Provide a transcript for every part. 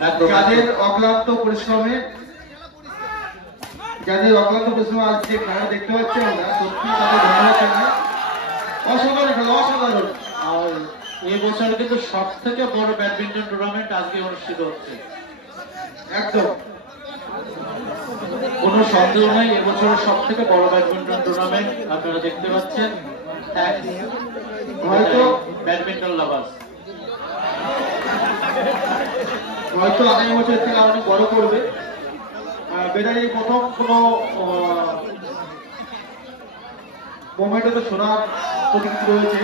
যাদের অক্লান্ত পরিশ্রমে আজকে খেলা দেখতে পাচ্ছি আমরা, সত্যি তাদের ধন্যবাদ জানাই। অসাধারণ খেলা, অসাধারণ। আর এবছর কিন্তু সব থেকে বড় ব্যাডমিন্টন টুর্নামেন্ট আজকে অনুষ্ঠিত হচ্ছে, একদম কোনো সন্দেহ নাই। এবছরের সব থেকে বড় ব্যাডমিন্টন টুর্নামেন্ট আপনারা দেখতে পাচ্ছেন। হয়তো ব্যাডমিন্টন লাভার্স হয়তো আগামী বছর থেকে অনেক বড় করবে। বেদারি প্রথম কোনো মোমেন্টে তো শোনার প্রতীক্ষা রয়েছে।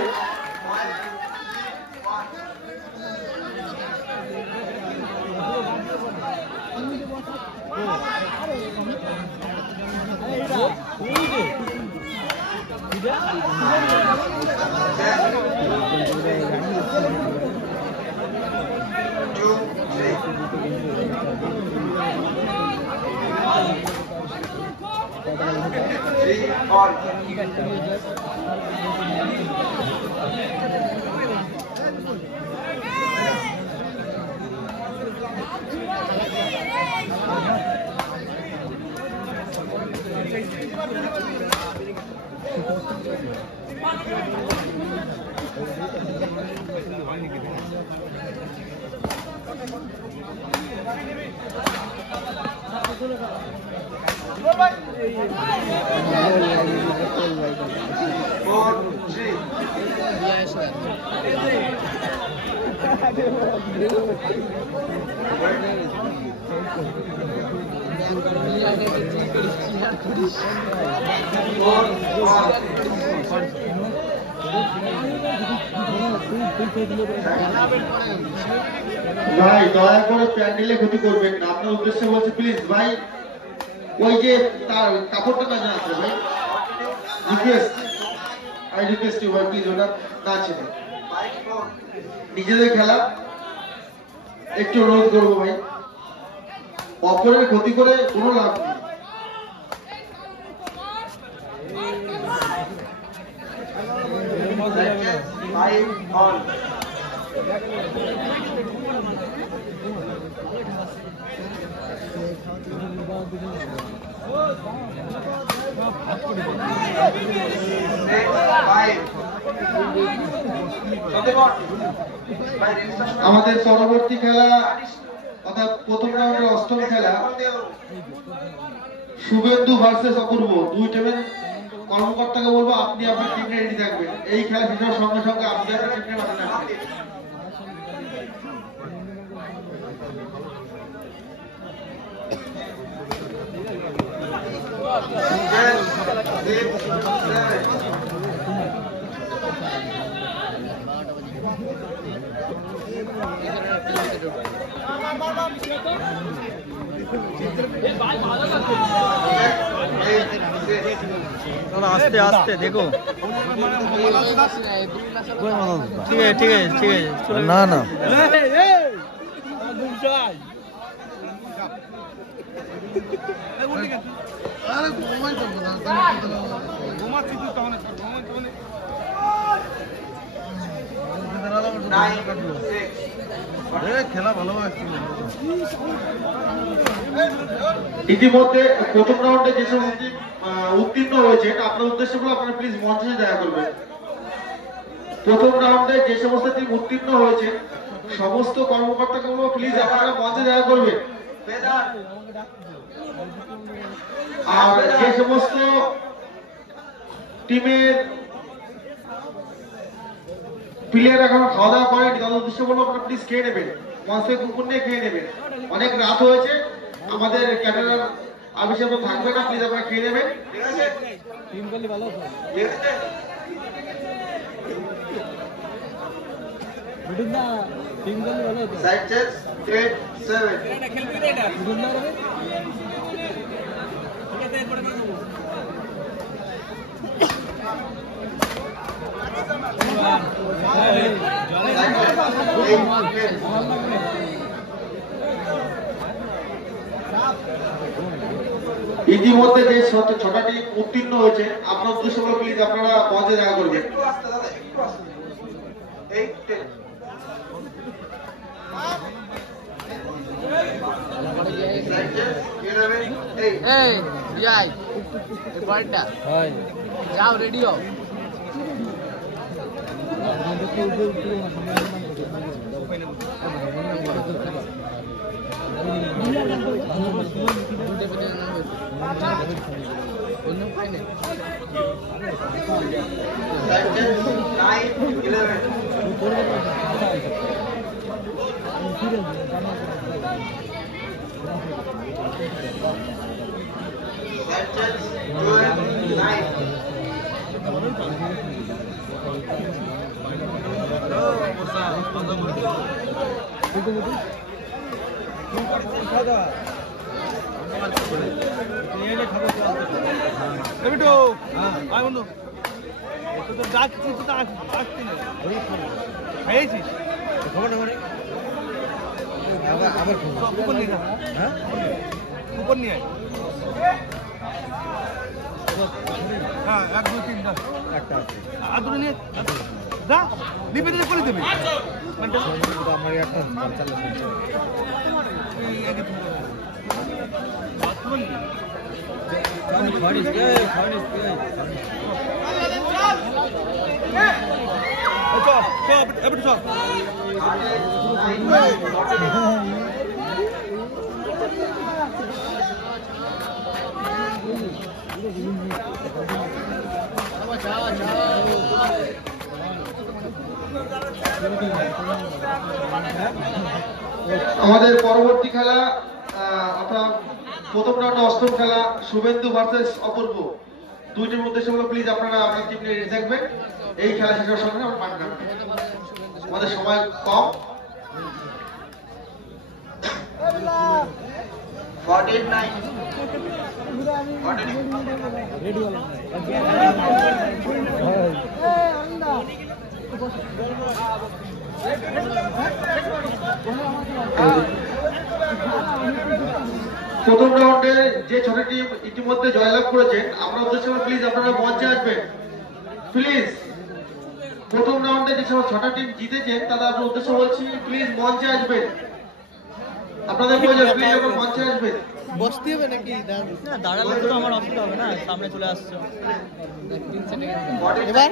ভাই দয়া করে প্যান্ডেলে ক্ষতি করবেন না, আপনার উদ্দেশ্যে বলছি প্লিজ ভাই, ওই যে তার কাপড়টা না জানাচ্ছে ভাই, রিকোয়েস্ট ভাই প্লিজ ওটা না ছেড়ে নিজেদের খেলা একটু অনুরোধ করবো ভাই, অপরের ক্ষতি করে কোনো লাভ নেই। আমাদের পরবর্তী খেলা অর্থাৎ প্রথম রাউন্ডের অষ্টম খেলা শুভেন্দু ভার্সেস অপূর্ব। দুই টিমের কর্মকর্তাকে বলবো আপনি আপনার টিমে রেডি থাকবেন, এই খেলা শেষের সঙ্গে সঙ্গে আপনি আপনার টিমে মাঠে নামবেন। আস্তে আস্তে দেখো, ঠিক আছে ঠিক আছে ঠিক আছে, না না খেলা ভালো। ইতিমধ্যে প্রথম রাউন্ডে যে সমস্ত উত্তীর্ণ হয়েছে আপনার উদ্দেশ্যে বলে আপনারা প্লিজ মঞ্চে দেখা করবেন। প্রথম রাউন্ডে যে সমস্ত টিম উত্তীর্ণ হয়েছে সমস্ত কর্মকর্তাকে বলবো প্লিজ আপনারা মঞ্চে দেখা করবেন। আর যে সমস্ত টিমের প্লেয়ার এখন খাওয়া দাওয়া করেনি তাদের উদ্দেশ্যে বলবো আপনারা প্লিজ খেয়ে নেবেন, মঞ্চে কুকুর নিয়ে খেয়ে নেবেন। অনেক রাত হয়েছে, আমাদের ক্যামেরার আবিষ্কার থাকবে না, প্লিজ আপনারা খেয়ে নেবেন। টিম করলে ভালো হতো, ঠিক আছে? বুঝুনা টিম করলে ভালো হতো। সাইড চেক 8 7 এটা খেলবি না, এটা বুঝুনা রে, ঠিক আছে এরপরে করে দেব। ইতিমধ্যে যে ছটা টিম উত্তীর্ণ হয়েছে আপনার উদ্দেশ্য করে প্লিজ আপনারা মঞ্চে দেখা করবেন। এই যাই এই পয়েন্টটা যাও রেডি হও উপর নিয়ে হ্যাঁ 1 2 3 একটা আছে আর দুটো নিয়ে যা লিপে দিয়ে করে দেবে আমার একটা চালা শুনছে এই আগে আমাদের পরবর্তী খেলা অর্থাৎ প্রথম রাউন্ডে অষ্টম খেলা শুভেন্দু ভার্সেস অপূর্ব। দুইটির উদ্দেশ্য হলো প্লিজ আপনারা আপনার টিম নিয়ে রেডি থাকবেন। এই খেলা শেষ হওয়ার সঙ্গে আমরা পাঠ রাখবেন। আমাদের সময় কম। 49 প্রথম রাউন্ডে যে 6টি টিম ইতিমধ্যে জয়লাভ করেছেন, আমরা উদ্দেশ্য প্লিজ আপনারা মঞ্চে আসবেন প্লিজ। প্রথম রাউন্ডে যে 6টা টিম জিতেছেন তাদের আমরা উদ্দেশ্য বলছি প্লিজ মঞ্চে আসবেন। আপনাদের প্রয়োজন প্লিজ আপনারা মঞ্চে আসবেন। বসতে হবে নাকি? না, দাঁড়ালে তো আমার অসুবিধা হবে না, সামনে চলে আসছো। এবার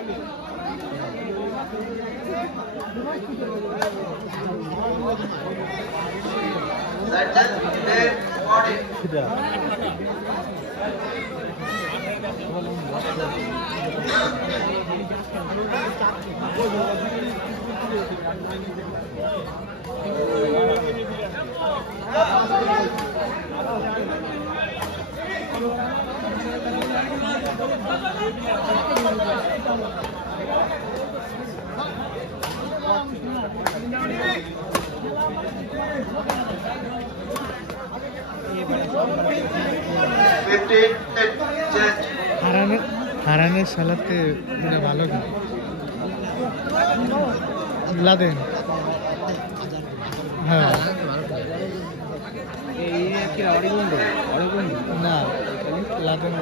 হারানের সালাতে ভালো লাদেন। হ্যাঁ না লাদেন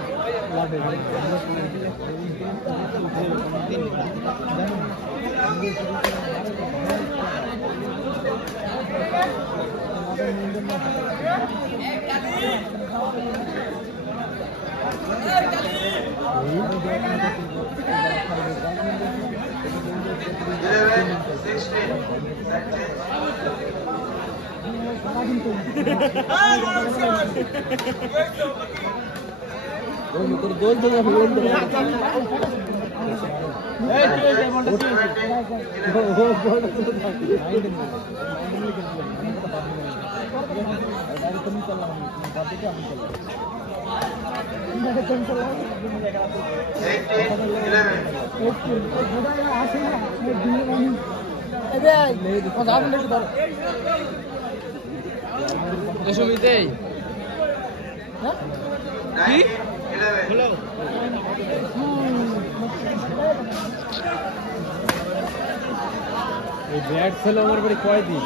ব্যাট ফেলো আমার বাড়ি কয় দিন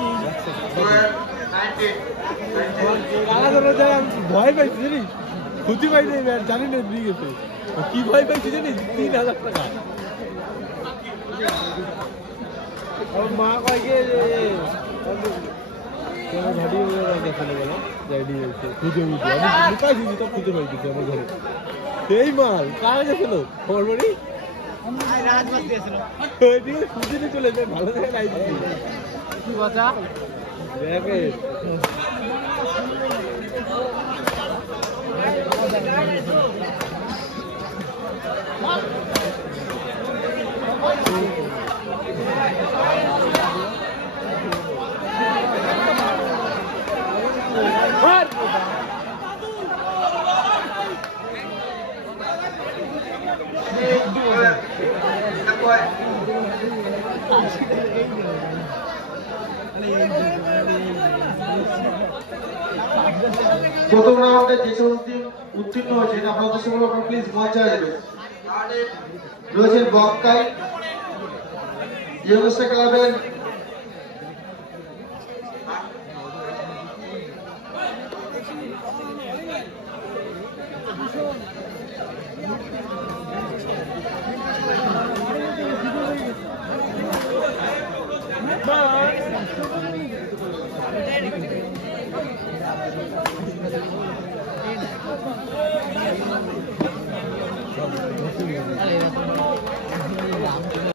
ভয় পাইছি জানিস, ক্ষতি পাই নাই ব্যাট জানি না দিয়ে গেছে কি ভয় পাইছি জানিস, 3000 টাকা। মা কয় তোমার ঘাটি চলে গেল যাইডি হয়েছে খুঁজে বুঝি আমি লুকাইছি তো খুঁজে পাইছি আমার ঘরে সেই মাল কার গেছিল খবর বাড়ি রাজবাস দিয়েছিল ওইদিকে খুঁজে নিয়ে চলে যায় ভালো জায়গায় নাই দিচ্ছি কি কথা দেখে প্রথম রাউন্ডে যে সমস্ত টিম উত্তীর্ণ হয়েছেন আপনার উদ্দেশ্যে বলবো আপনারা প্লিজ মঞ্চে আসবেন। রয়েছেন বক্কাই ইউনিভার্সিটি ক্লাবের